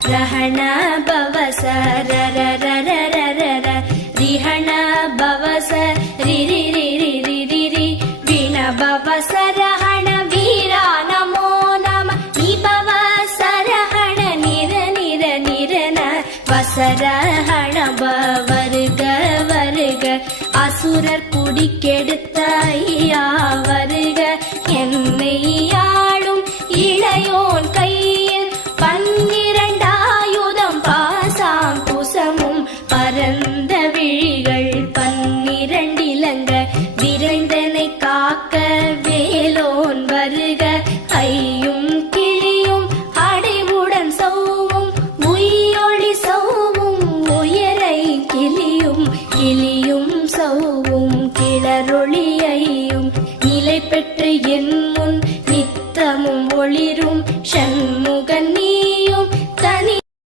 ரஹண பவச ரர ரர ரர ர ரிஹண பவச ரிரி ரிரி ரிரி ரி விண பவச ரஹண வீரா நமோ நம நிபவச ரஹண நிர நிர நிரன வசரஹண வருக வருக அசுரர் குடிக்கெடுத்த ஐயா வருக என்னை ஆளும் இளையோன்